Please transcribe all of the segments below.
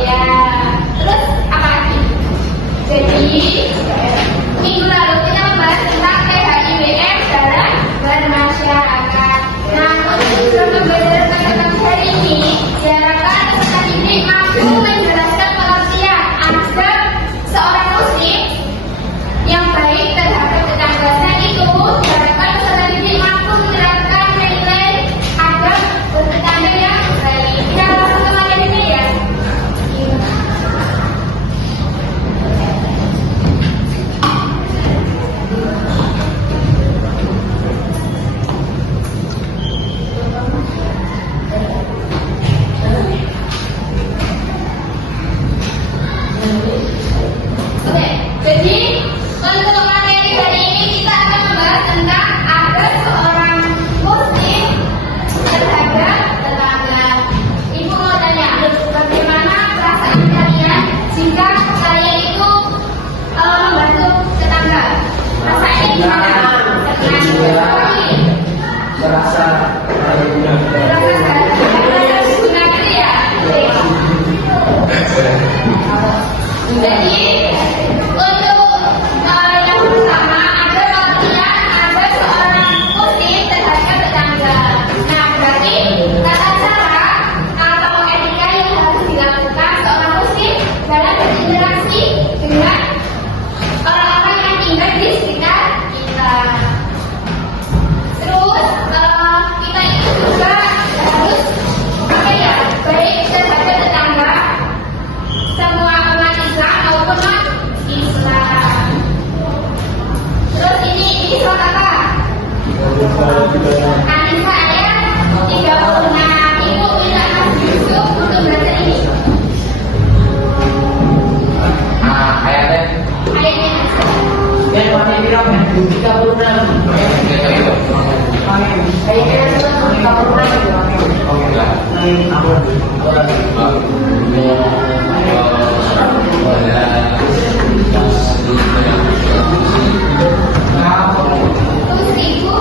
Ya. Terus apa lagi? Jadi minggu lalu kita membahas tentang PHIWM dalam bermasyarakat. Namun untuk berdasarkan tentang hari ini, diharapkan peserta didik mampu menjelaskan pengertian agar seorang muslim yang baik terhadap tetangganya itu. Diharapkan peserta didik mampu menerapkan nilai adab bertetangga yang baik. Kita langsung ke materinya ya. Oke, jadi untuk materi hari ini kita akan membahas tentang adab seorang muslim terhadap tetangga. Ibu mau tanya, bagaimana perasaan kalian jika kalian itu membantu tetangga? Rasanya gimana? Senang, merasa berguna gitu ya? Jadi untuk yang pertama ada pengertian ada seorang muslim terhadap tetangga. Nah, berarti tata cara atau etika yang harus dilakukan seorang muslim dalam berinteraksi dengan orang-orang yang tinggal di sekitar kita. Terus kita itu juga harus baik terhadap tetangga, semua umat Islam maupun non Islam. Terus ini surat apa? Anissa ayat 36. Ibu minta Mas Yusuf untuk baca ini. ayatnya Ayatnya. yang mana bilang 36 Terus ibu.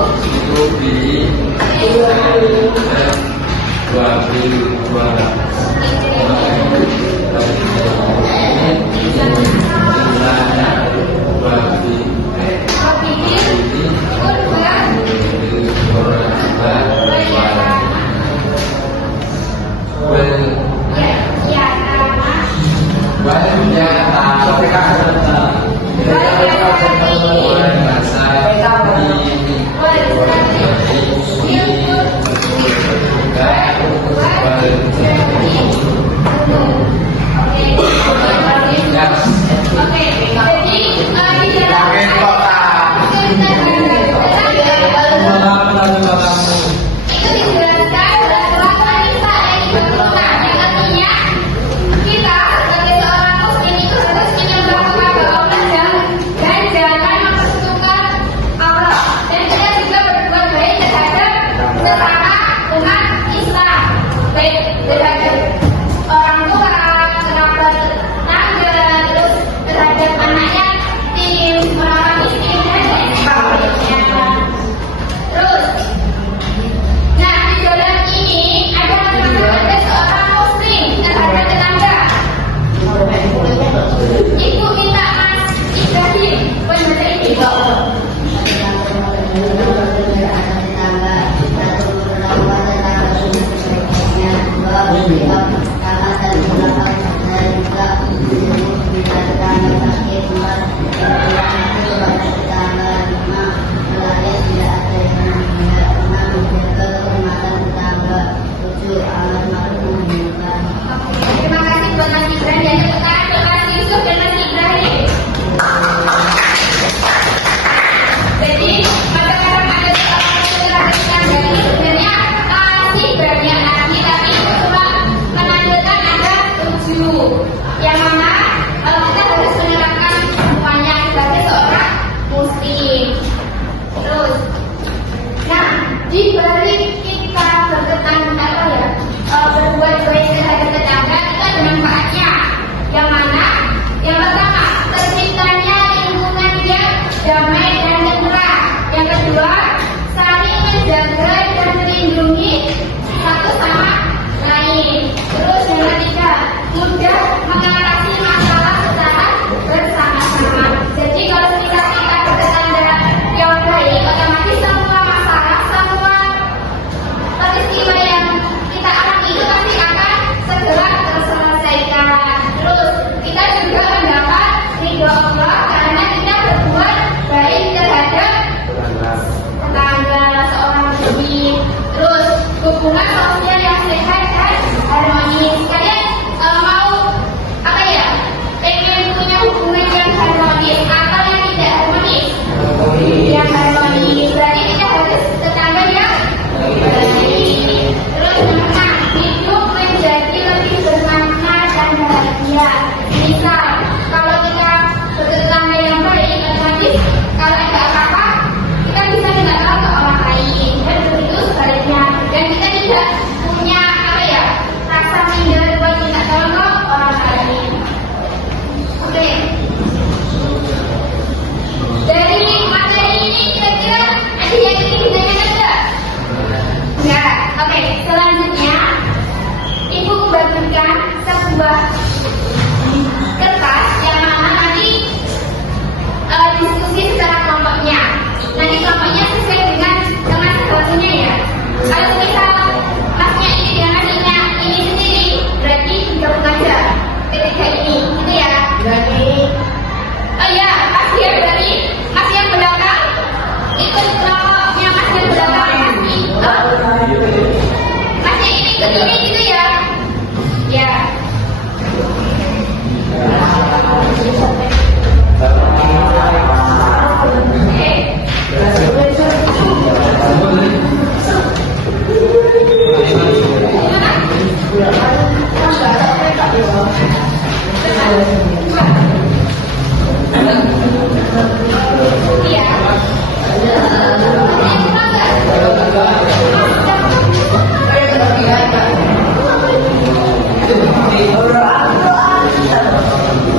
Iya.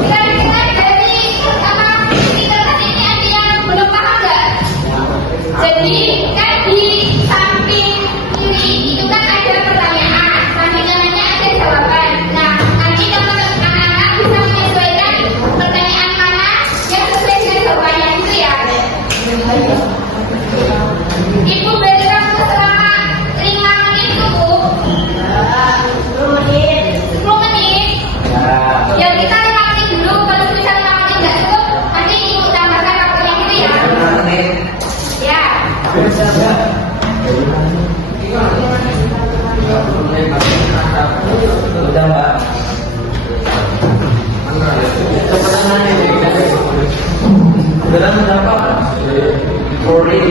Kira-kira dari pertama tingkatan ini ada yang belum paham nggak? Jadi kan di samping kiri itu kan ada pertanyaan, samping kanannya ada jawaban. Nah, nanti teman-teman anak-anak bisa menyesuaikan pertanyaan mana yang sesuai dengan jawabannya itu ya. Ibu beri kamu selama 5 menit Bu. 10 menit. 10 menit. Ya kita 5 menit dulu, kalau bisa 5 menit nggak cukup, nanti ibu tambahkan waktunya itu ya. Ya. Udah Mbak. Dalam berapa? Polri.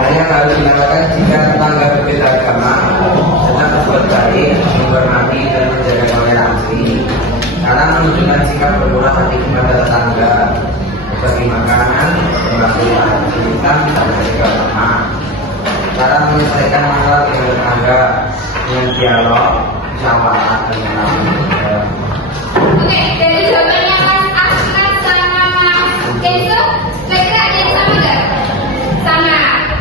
Hanya harus dilakukan jika tetangga berbeda agama tetap berbuat baik, menghormati dan menjaga toleransi. Karena menunjukkan sikap bermurah hati kepada tetangga, bagi makanan, membagi aktivitas dan juga agama. Cara menyelesaikan masalah dengan tetangga dengan dialog, musyawarah dan mengenal. Oke, dari jawabannya Mas Ahmad sama Mas Kenzo, mereka ada yang sama nggak? Sama.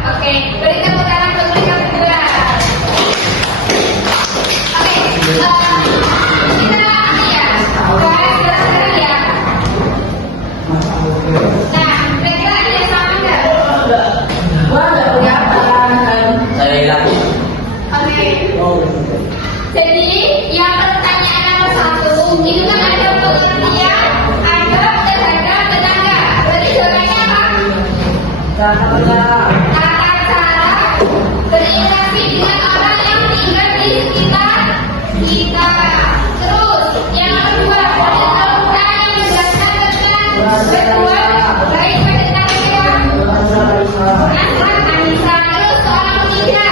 Oke, berikan putaran untuk mereka berdua. Oke, kita ini ya, bahas sekarang ya. Nah, mereka ada yang sama nggak? Saya hilang. Oke. Jadi yang pertanyaan nomor 1 itu kan ada pengertian, ada terhadap tetangga. Berarti jawabannya apa? Tata cara berinteraksi dengan orang yang tinggal di sekitar kita. Terus yang kedua, penelitian yang menjelaskan tentang berbuat baik pada tetangga. Asal Anissa. Terus soal ketiga,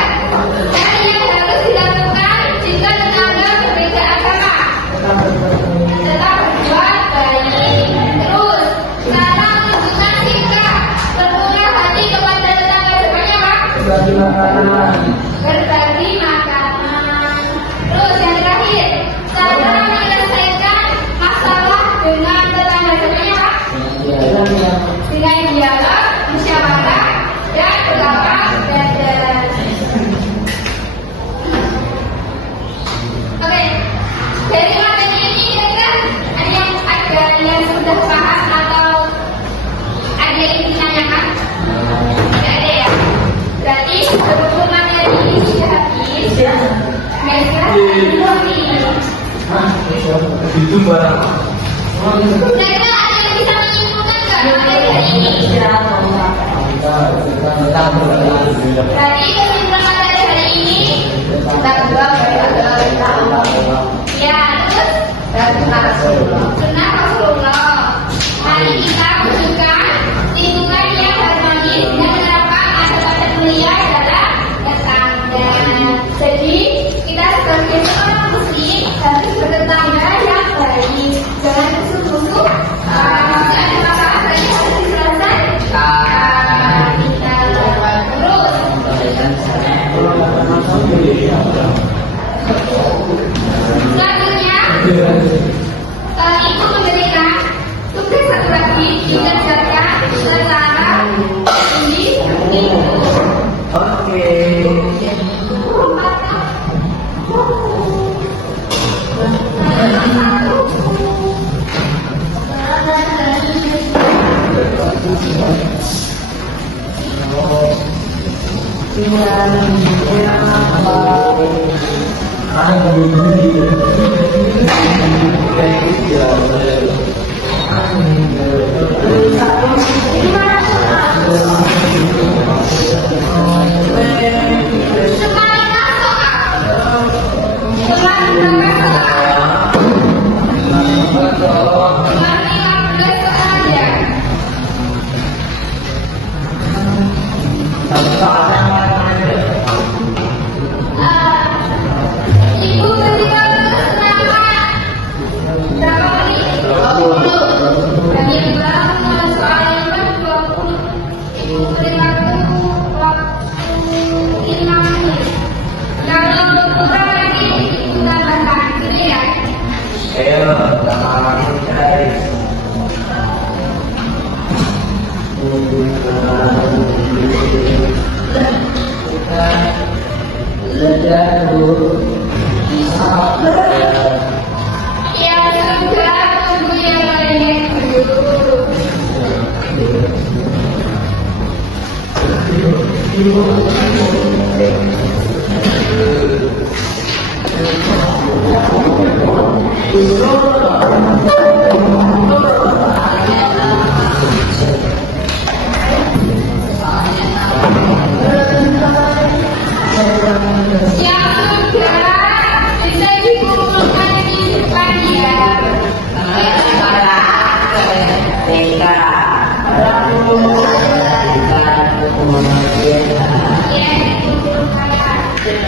hal yang harus dilakukan jika tetangga berbeda agama. Tetap berbuat baik. Terus cara menunjukkan sikap bermurah hati kepada tetangga semuanya apa? Berbagi makanan. Terus yang terakhir, cara menyelesaikan masalah dengan tetangga semuanya apa? Dengan dialog, musyawarah, dan berlapang dada. Oke, dari materi ini kira-kira ada yang sudah paham atau ada yang ditanyakan? Tidak ada ya? Berarti berhubung materi ini sudah habis. Kira-kira Itu barang. kira-kira ada yang bisa menyimpulkan nggak materi hari ini? Berarti kesimpulan materi hari ini kita berdua beragama. Ya, terus sunnah Rasulullah. Mari kita wujudkan lingkungan yang harmonis dan menerapkan adab-adab mulia dalam tetangga. Jadi kita sebagai seorang muslim harus bertetangga yang baik. Jangan musuh-musuh. Jika ada masalah tadi harus diselesaikan. Terus selanjutnya ibu memberikan tugas satu lagi dikerjakan secara individu. Oke. Ibu ketika selama berapa menit? 20. Dan yang bilang soal yang kan 20. Ibu ketika waktu 5 menit. Kalau kurang lagi kita tambahkan gitu ya. Ayo, sama guys. Ya sudah, tunggu yang lainnya dulu. Iya, itu saya. Iya,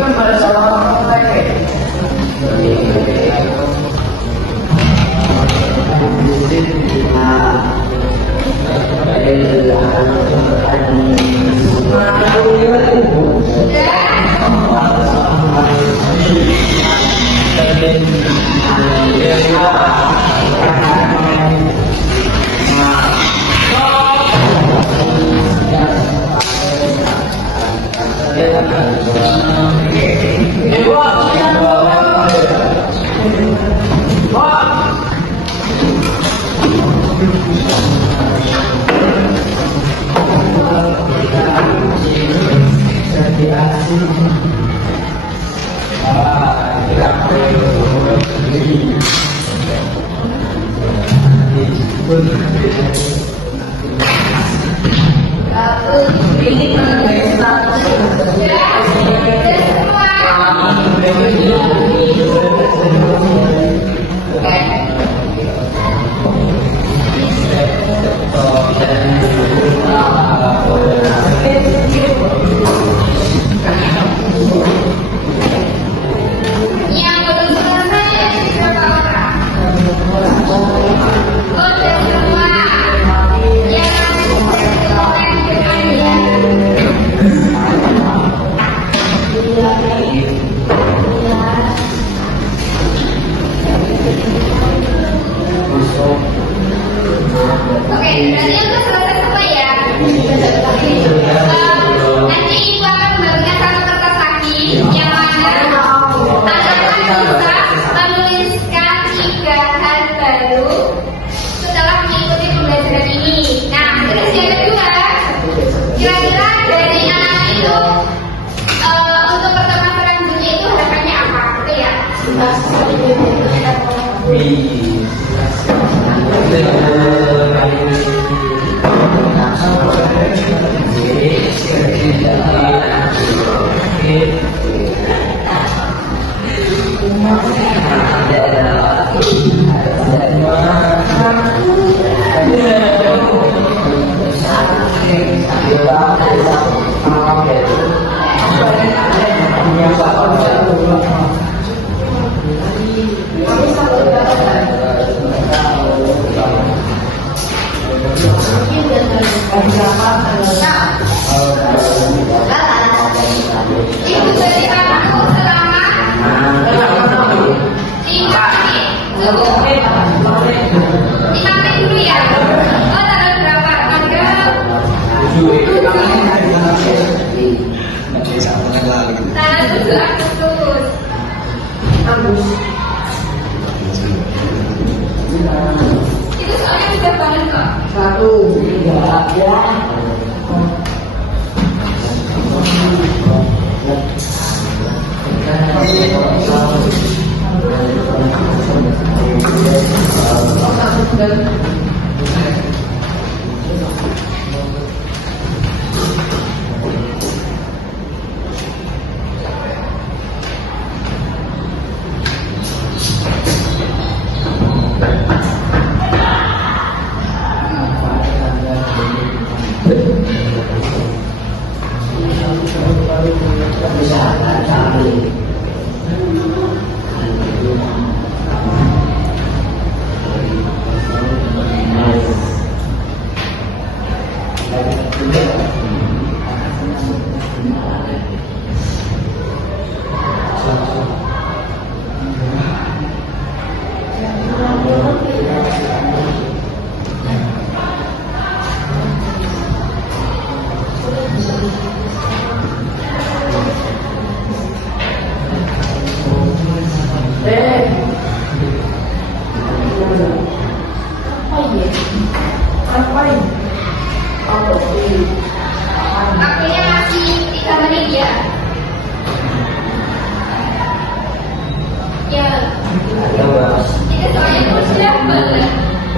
Kan pada salah orang lain. Yang belum selesai berapa orang? Oh, sudah semua. Yang orang depannya. Oke, berarti untuk selesai semua ya. Nanti ibu akan membagikan satu kertas lagi yang mana anak-anak bisa menuliskan 3 hal baru setelah mengikuti pembelajaran ini. Nah, terus yang kedua, kira-kira dari anak itu untuk pertemuan selanjutnya itu harapannya apa? Gitu ya. Ibu jadi anakku selama 5 menit. Cukup. 5 menit dulu ya. Oh, tanggal berapa? Tanggal 7 Agustus. Itu soalnya mudah banget kok. 1, 2, ya.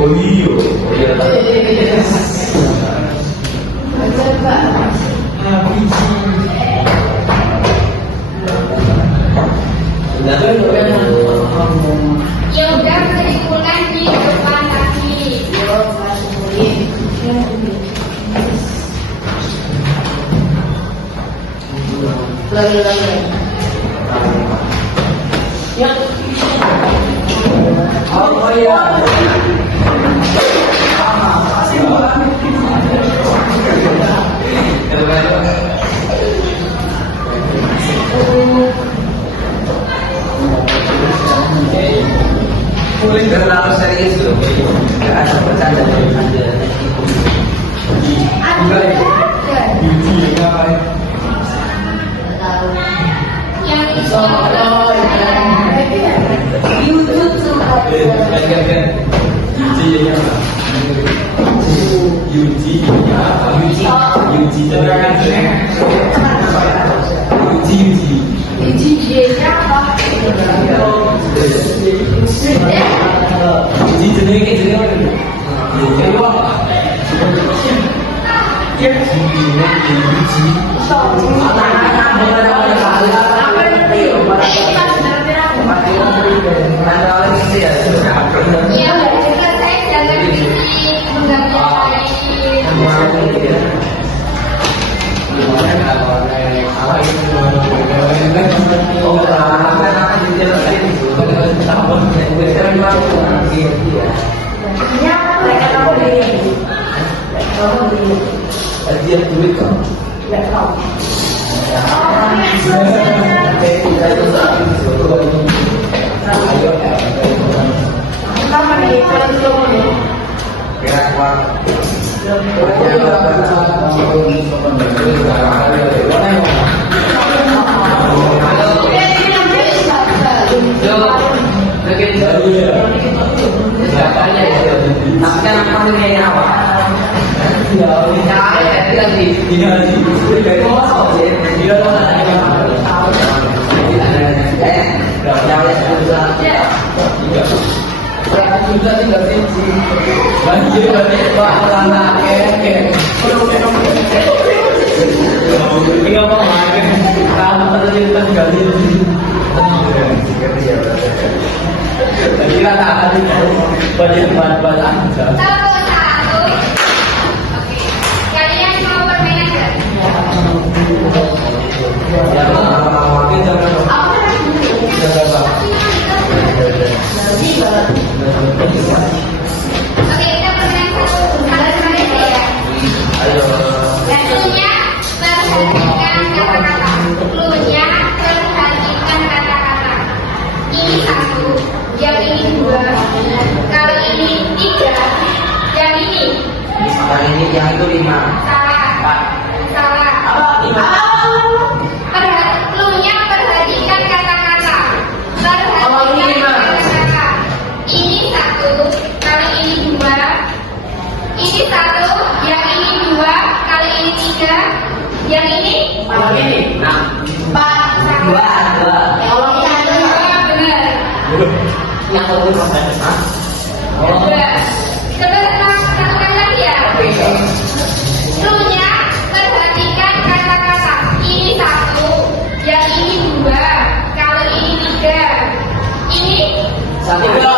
Oh iya. Oh iya. Ya udah bisa dikumpulkan di depan kaki. Oh iya. Terlalu serius loh. Gak ada bercanda aja. Yang itu ya juga saya jangan bikin mengganggu lain. Satu. Oke. Kalian mau permainan nggak? Oke, kita permainan satu. Kalian ya. Dan cluenya perhatikan kata-kata. Cluenya perhatikan kata-kata. Ini satu, yang ini dua, kalau ini tiga, yang ini yang itu 5. salah. Cluenya perhatikan kata-kata. Perhatikan kata-kata. Ini satu, kalau ini dua. Ini satu, yang ini dua, kali ini tiga, yang ini empat. Kalau ini dua, benar. Yang lebih Benar. Satukan lagi ya. Cluenya perhatikan kata-kata. Ini satu, yang ini dua, kalau ini tiga. Ini satu.